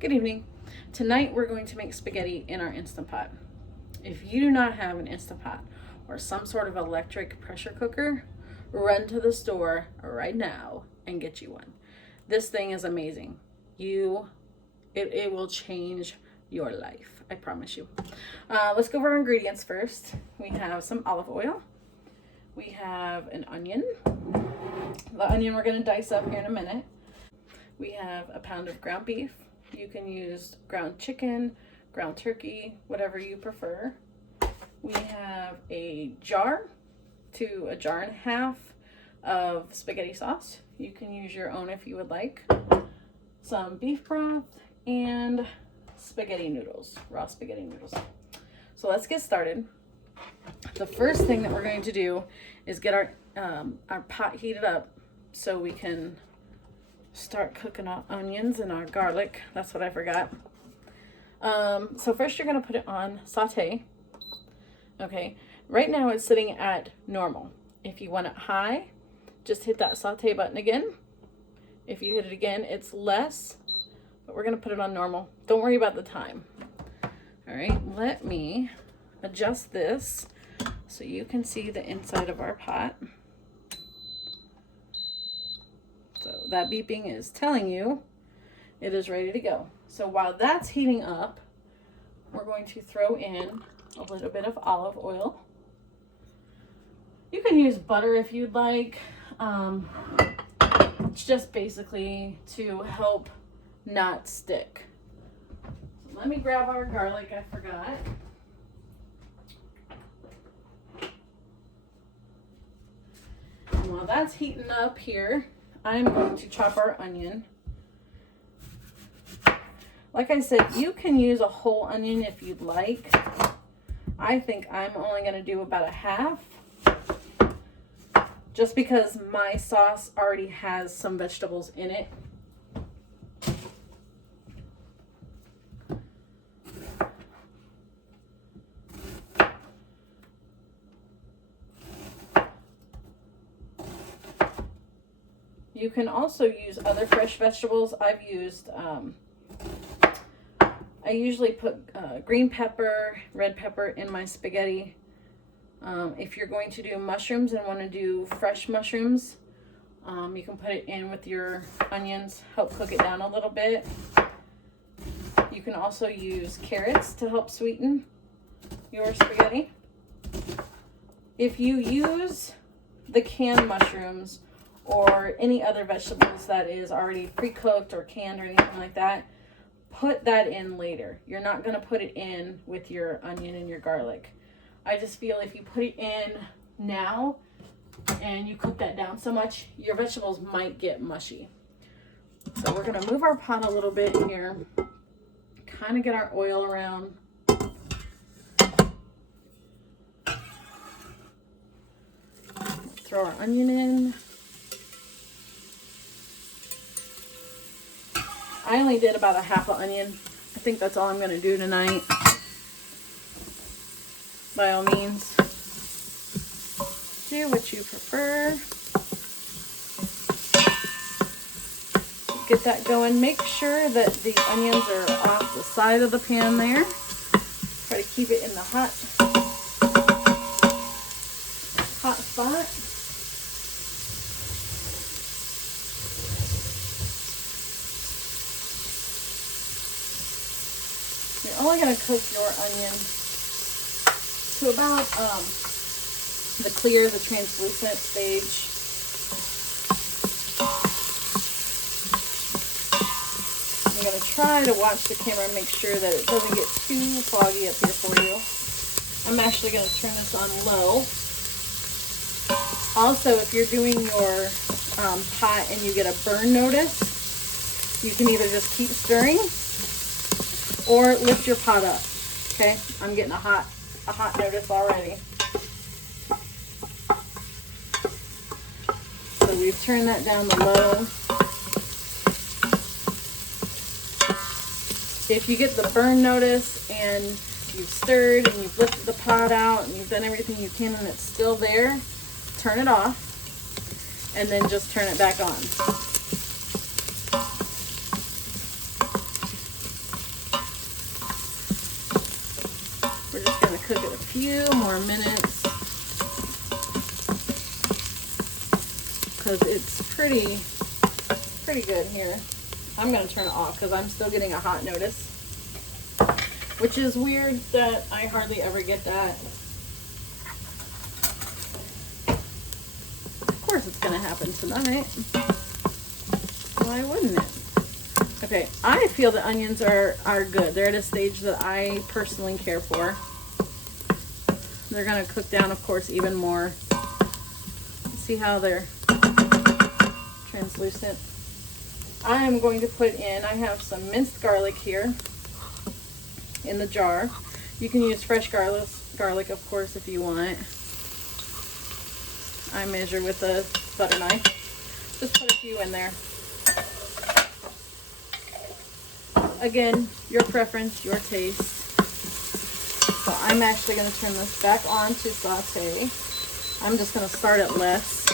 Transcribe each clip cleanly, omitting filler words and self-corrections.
Good evening. Tonight we're going to make spaghetti in our Instant Pot. If you do not have an Instant Pot or some sort of electric pressure cooker, run to the store right now and get you one. This thing is amazing. It will change your life. I promise you. Let's go over our ingredients first. We have some olive oil. We have an onion. The onion we're going to dice up here in a minute. We have a pound of ground beef. You can use ground chicken, ground turkey, whatever you prefer. We have a jar to a jar and a half of spaghetti sauce. You can use your own if you would like. Some beef broth and spaghetti noodles, raw spaghetti noodles. So let's get started. The first thing that we're going to do is get our pot heated up so we can start cooking our onions and our garlic. That's what I forgot. So first you're going to put it on saute. Okay, right now it's sitting at normal. If you want it high, just hit that saute button again. If you hit it again, it's less, but we're going to put it on normal. Don't worry about the time. All right, let me adjust this so you can see the inside of our pot. So that beeping is telling you it is ready to go. So while that's heating up, we're going to throw in a little bit of olive oil. You can use butter if you'd like. It's just basically to help not stick. So let me grab our garlic, I forgot. And while that's heating up here, I'm going to chop our onion. Like I said, you can use a whole onion if you'd like. I think I'm only going to do about a half, just because my sauce already has some vegetables in it. You can also use other fresh vegetables. I've used, I usually put green pepper, red pepper in my spaghetti. If you're going to do mushrooms and want to do fresh mushrooms, you can put it in with your onions, help cook it down a little bit. You can also use carrots to help sweeten your spaghetti. If you use the canned mushrooms or any other vegetables that is already pre-cooked or canned or anything like that, put that in later. You're not going to put it in with your onion and your garlic. I just feel if you put it in now and you cook that down so much, your vegetables might get mushy. So we're going to move our pot a little bit here, kind of get our oil around. Throw our onion in. I only did about a half an onion. I think that's all I'm going to do tonight. By all means, do what you prefer. Get that going. Make sure that the onions are off the side of the pan there. Try to keep it in the hot spot. You're only going to cook your onion to about the clear, the translucent stage. I'm going to try to watch the camera and make sure that it doesn't get too foggy up here for you. I'm actually going to turn this on low. Also, if you're doing your pot and you get a burn notice, you can either just keep stirring or lift your pot up. Okay, I'm getting a hot notice already. So we've turned that down to low. If you get the burn notice and you've stirred and you've lifted the pot out and you've done everything you can and it's still there, turn it off and then just turn it back on. few more minutes because it's pretty good here. I'm gonna turn it off because I'm still getting a hot notice, which is weird that I hardly ever get that. Of course it's gonna happen tonight. Why wouldn't it? Okay, I feel the onions are good. They're at a stage that I personally care for. They're gonna cook down, of course, even more. See how they're translucent? I am going to put in, I have some minced garlic here in the jar. You can use fresh garlic, of course, if you want. I measure with a butter knife. Just put a few in there. Again, your preference, your taste. So I'm actually going to turn this back on to saute. I'm just going to start at less.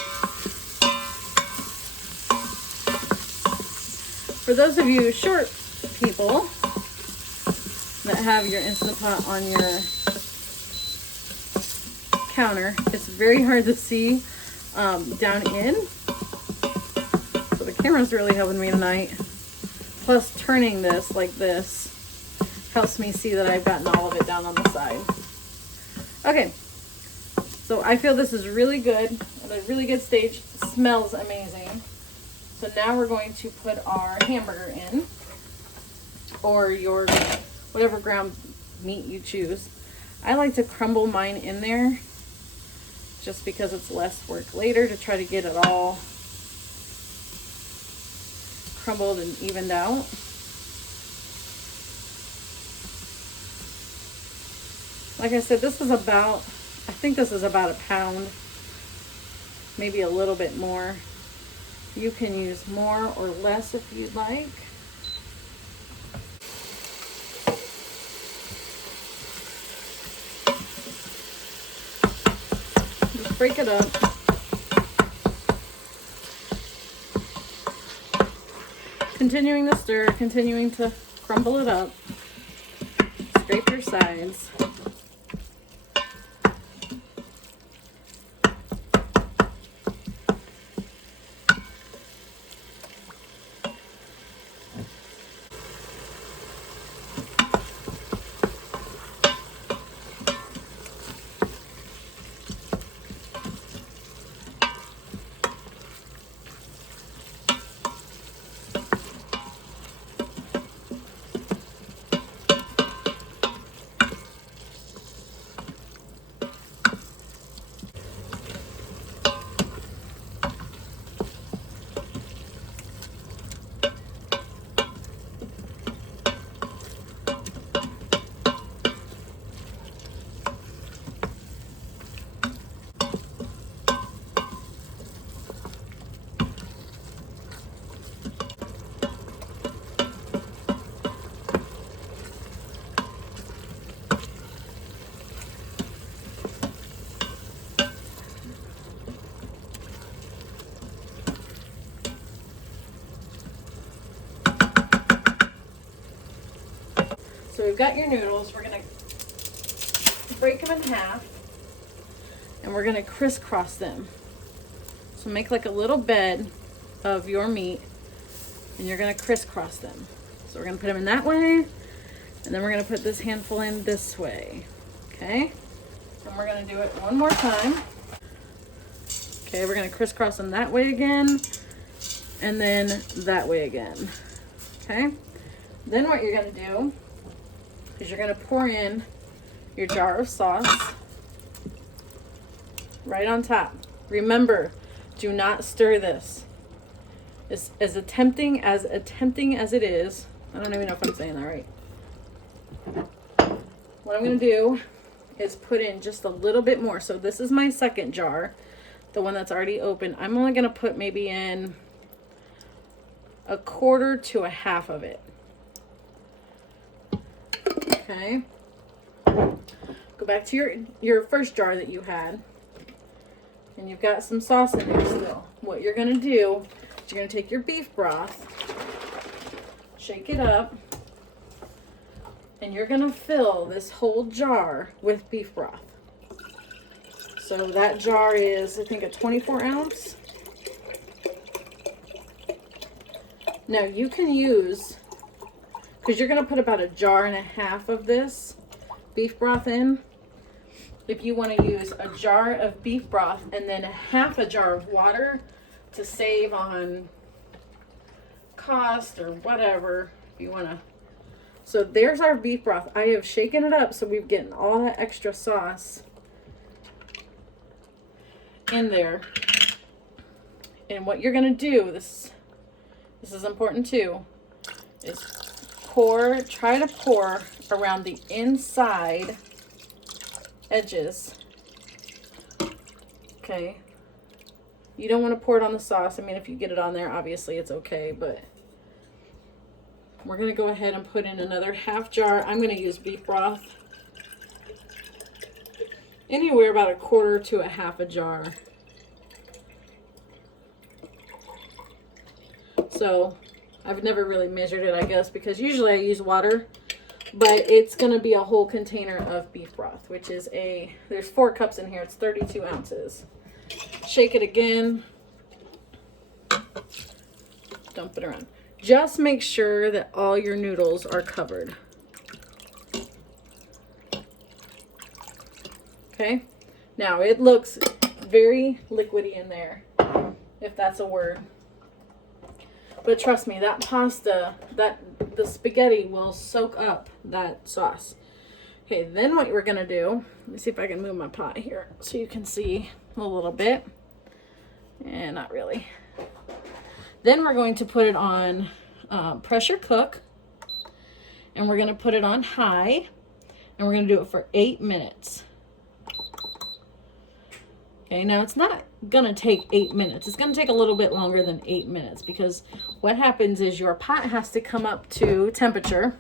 For those of you short people that have your Instant Pot on your counter, it's very hard to see down in. So the camera's really helping me tonight. Plus turning this like this helps me see that I've gotten all of it down on the side. Okay, so I feel this is really good, at a really good stage. It smells amazing. So now we're going to put our hamburger in, or your whatever ground meat you choose. I like to crumble mine in there just because it's less work later to try to get it all crumbled and evened out. Like I said, this is about, I think this is about a pound, maybe a little bit more. You can use more or less if you'd like. Just break it up. Continuing to stir, continuing to crumble it up. Scrape your sides. So we've got your noodles. We're going to break them in half and we're going to crisscross them. So make like a little bed of your meat and you're going to crisscross them. So we're going to put them in that way and then we're going to put this handful in this way. Okay? And we're going to do it one more time. Okay, we're going to crisscross them that way again and then that way again. Okay? Then what you're going to do is you're going to pour in your jar of sauce right on top. Remember, do not stir this. It's as tempting as it is. I don't even know if I'm saying that right. What I'm going to do is put in just a little bit more. So this is my second jar, the one that's already open. I'm only going to put maybe in a quarter to a half of it. Okay, go back to your first jar that you had, and you've got some sauce in there still. What you're going to do is you're going to take your beef broth, shake it up, and you're going to fill this whole jar with beef broth. So that jar is, I think, a 24 ounce. Now you can use, because you're going to put about a jar and a half of this beef broth in. If you want to use a jar of beef broth and then half a jar of water to save on cost or whatever you want to. So there's our beef broth. I have shaken it up so we've gotten all that extra sauce in there. And what you're going to do, this is important too, is try to pour around the inside edges. Okay. You don't want to pour it on the sauce. I mean, if you get it on there, obviously it's okay, but we're going to go ahead and put in another half jar. I'm going to use beef broth. Anywhere about a quarter to a half a jar. So I've never really measured it, I guess, because usually I use water, but it's going to be a whole container of beef broth, which is there's 4 cups in here. It's 32 ounces. Shake it again. Dump it around. Just make sure that all your noodles are covered. Okay. Now it looks very liquidy in there, if that's a word. But trust me, that pasta, the spaghetti will soak up that sauce. Okay, then what we're going to do, let me see if I can move my pot here so you can see a little bit. And not really. Then we're going to put it on pressure cook. And we're going to put it on high. And we're going to do it for 8 minutes. Okay, now it's not going to take 8 minutes. It's going to take a little bit longer than 8 minutes because what happens is your pot has to come up to temperature,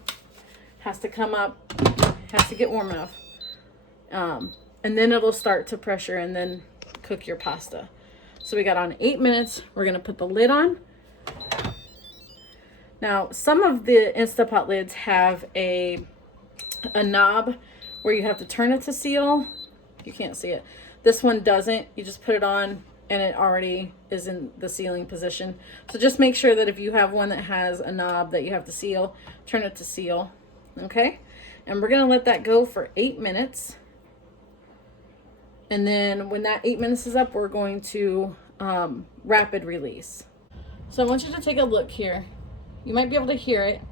has to get warm enough. And then it'll start to pressure and then cook your pasta. So we got on 8 minutes. We're going to put the lid on. Now, some of the Instapot lids have a knob where you have to turn it to seal. You can't see it. This one doesn't. You just put it on and it already is in the sealing position. So just make sure that if you have one that has a knob that you have to seal, turn it to seal. Okay? And we're going to let that go for 8 minutes. And then when that 8 minutes is up, we're going to rapid release. So I want you to take a look here. You might be able to hear it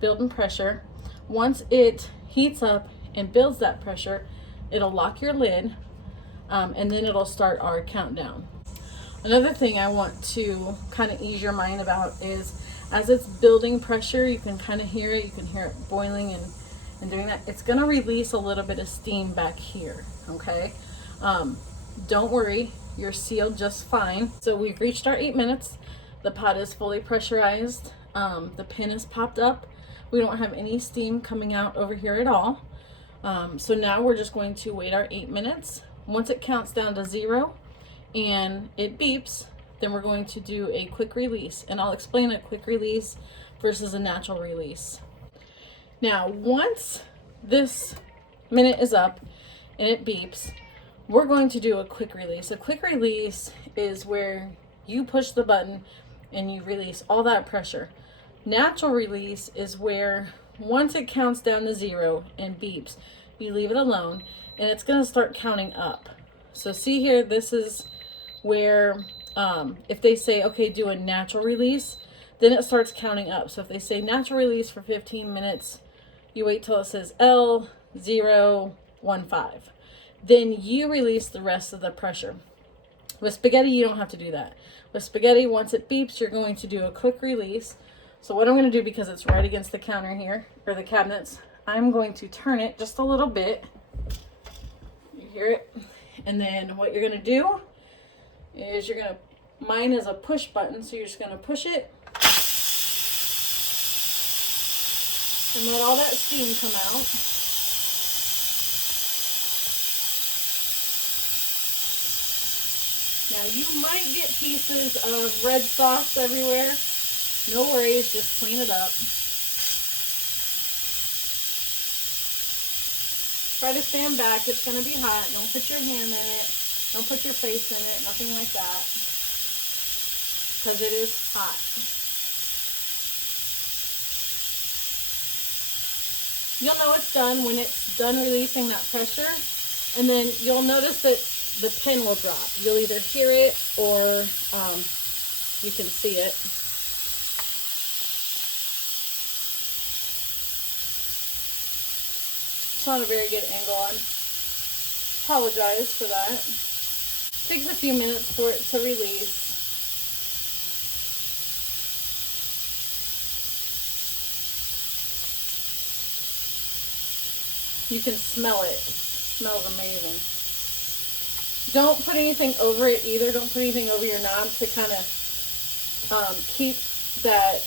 building pressure. Once it heats up and builds that pressure, it'll lock your lid. And then it'll start our countdown. Another thing I want to kind of ease your mind about is as it's building pressure, you can kind of hear it. You can hear it boiling and doing that. It's going to release a little bit of steam back here, okay? Don't worry, you're sealed just fine. So we've reached our 8 minutes. The pot is fully pressurized. The pin is popped up. We don't have any steam coming out over here at all. So now we're just going to wait our 8 minutes. Once it counts down to 0 and it beeps, then we're going to do a quick release. And I'll explain a quick release versus a natural release. Now, once this minute is up and it beeps, we're going to do a quick release. A quick release is where you push the button and you release all that pressure. Natural release is where once it counts down to 0 and beeps, you leave it alone and it's going to start counting up. So see here, this is where if they say, okay, do a natural release, then it starts counting up. So if they say natural release for 15 minutes, you wait till it says L015. Then you release the rest of the pressure. With spaghetti, you don't have to do that. With spaghetti, once it beeps, you're going to do a quick release. So what I'm going to do, because it's right against the counter here, or the cabinets, I'm going to turn it just a little bit. You hear it? And then what you're going to do is you're going to, mine is a push button, so you're just going to push it and let all that steam come out. Now you might get pieces of red sauce everywhere. No worries, just clean it up. Try to stand back, it's going to be hot. Don't put your hand in it. Don't put your face in it, nothing like that, because it is hot. You'll know it's done when it's done releasing that pressure, and then you'll notice that the pin will drop. You'll either hear it or you can see it. It's not a very good angle on. Apologize for that. Takes a few minutes for it to release. You can smell it. It smells amazing. Don't put anything over it either. Don't put anything over your knob to kind of keep that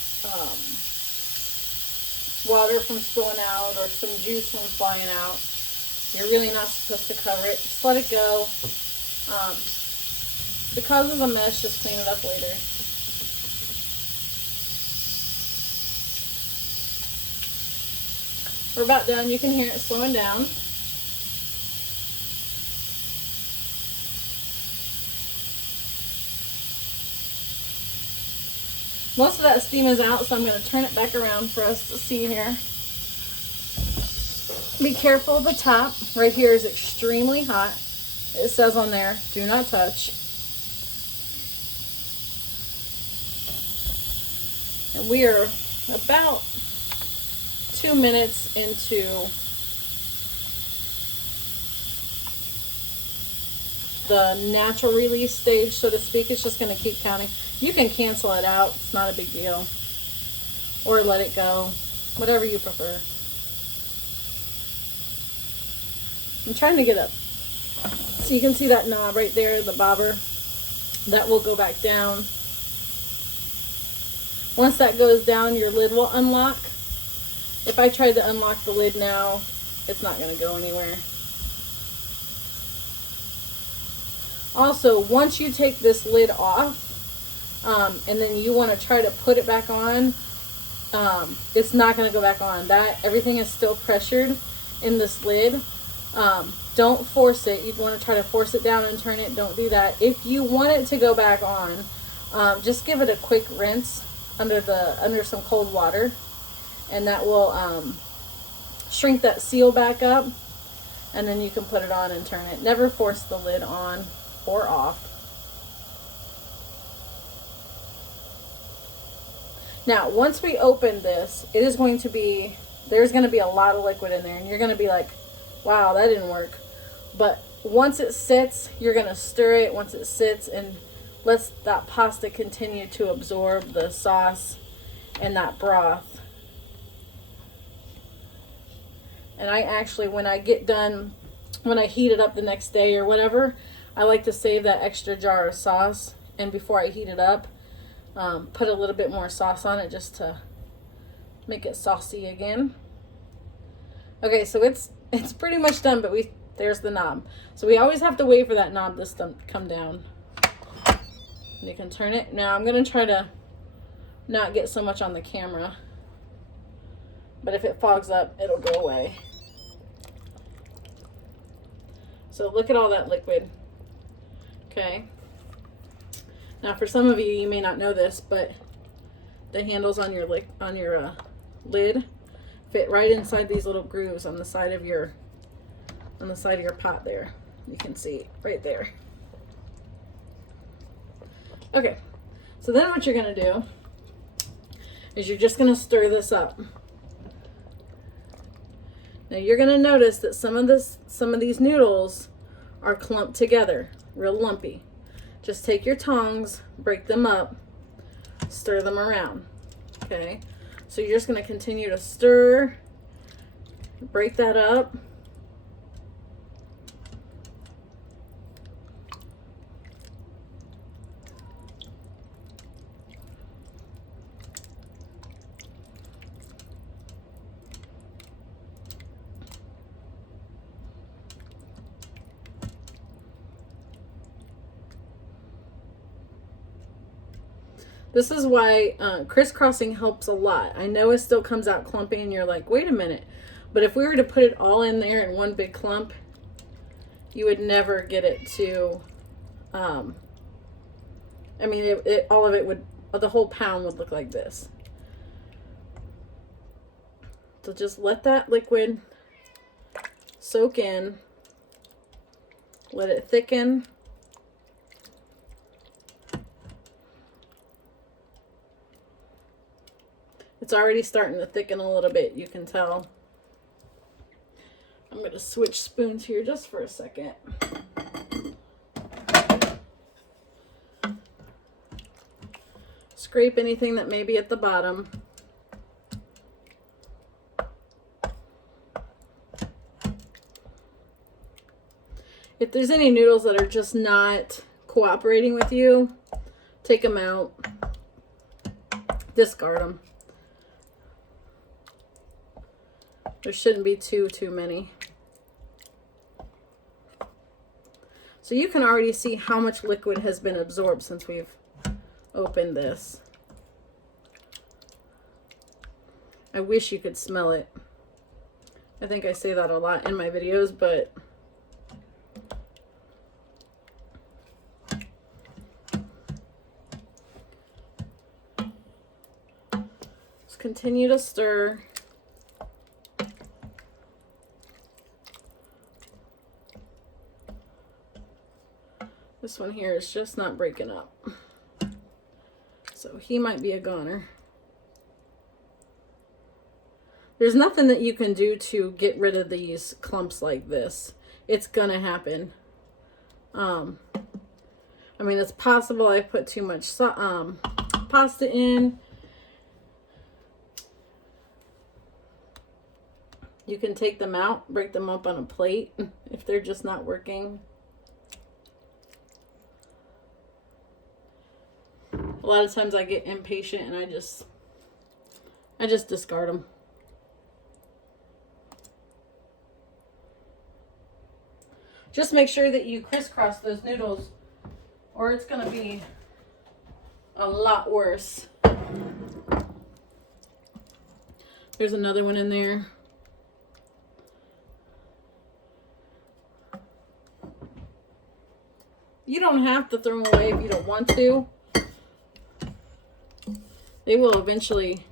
water from spilling out or some juice from flying out. You're really not supposed to cover it. Just let it go. If it causes a mess, just clean it up later. We're about done. You can hear it slowing down. Most of that steam is out, so I'm going to turn it back around for us to see here. Be careful, the top right here is extremely hot. It says on there, do not touch. And we are about 2 minutes into the natural release stage, so to speak. It's just going to keep counting. You can cancel it out. It's not a big deal. Or let it go. Whatever you prefer. I'm trying to get up. So you can see that knob right there, the bobber. That will go back down. Once that goes down, your lid will unlock. If I tried to unlock the lid now, it's not going to go anywhere. Also, once you take this lid off, and then you want to try to put it back on, it's not going to go back on. Everything is still pressured in this lid. Don't force it. You want to try to force it down and turn it. Don't do that. If you want it to go back on, just give it a quick rinse under some cold water, and that will shrink that seal back up, and then you can put it on and turn it. Never force the lid on or off. Now, once we open this, there's going to be a lot of liquid in there, and you're going to be like, wow, that didn't work. But once it sits, you're going to stir it once it sits and lets that pasta continue to absorb the sauce and that broth. And I actually, when I get done, when I heat it up the next day or whatever, I like to save that extra jar of sauce, and before I heat it up, put a little bit more sauce on it just to make it saucy again. Okay, so it's pretty much done, but there's the knob. So we always have to wait for that knob to come down. And you can turn it. Now I'm going to try to not get so much on the camera, but if it fogs up, it'll go away. So look at all that liquid. Okay. Now for some of you, you may not know this, but the handles on your lid fit right inside these little grooves on the side of your pot there. You can see right there. Okay, so then what you're gonna do is you're just gonna stir this up. Now you're gonna notice that some of these noodles are clumped together, real lumpy. Just take your tongs, break them up, stir them around. Okay, so you're just gonna continue to stir, break that up. This is why crisscrossing helps a lot. I know it still comes out clumpy and you're like, wait a minute. But if we were to put it all in there in one big clump, you would never get it to I mean, all of it would, the whole pound would look like this. So just let that liquid soak in, let it thicken. It's already starting to thicken a little bit, you can tell. I'm going to switch spoons here just for a second. Scrape anything that may be at the bottom. If there's any noodles that are just not cooperating with you, take them out. Discard them. There shouldn't be too many. So you can already see how much liquid has been absorbed since we've opened this. I wish you could smell it. I think I say that a lot in my videos, but just continue to stir. This one here is just not breaking up. So he might be a goner. There's nothing that you can do to get rid of these clumps like this. It's gonna happen. I mean, it's possible I put too much pasta in. You can take them out, break them up on a plate if they're just not working. A lot of times I get impatient and I just discard them. Just make sure that you crisscross those noodles or it's going to be a lot worse. There's another one in there. You don't have to throw them away if you don't want to. They will eventually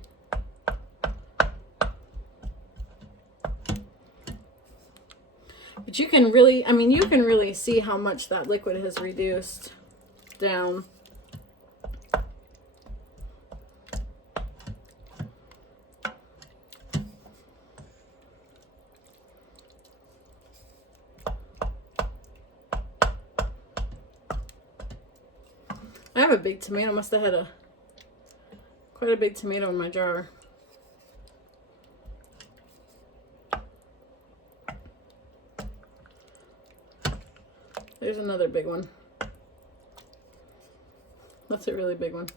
but you can really, I mean, you can really see how much that liquid has reduced down. I have a big tomato. Must have had quite a big tomato in my jar. There's another big one. That's a really big one.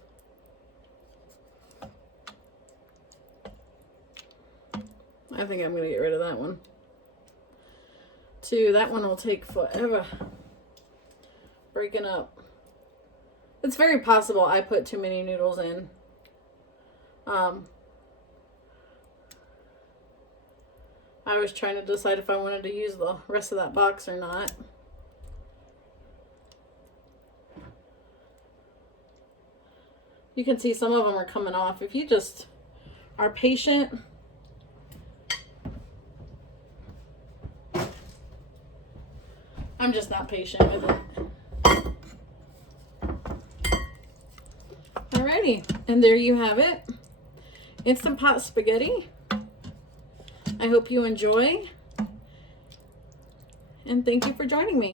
I think I'm going to get rid of that one. Too, that one will take forever breaking up. It's very possible I put too many noodles in. I was trying to decide if I wanted to use the rest of that box or not. You can see some of them are coming off. If you just are patient, I'm just not patient with it. Alrighty, and there you have it. Instant Pot spaghetti. I hope you enjoy, and thank you for joining me.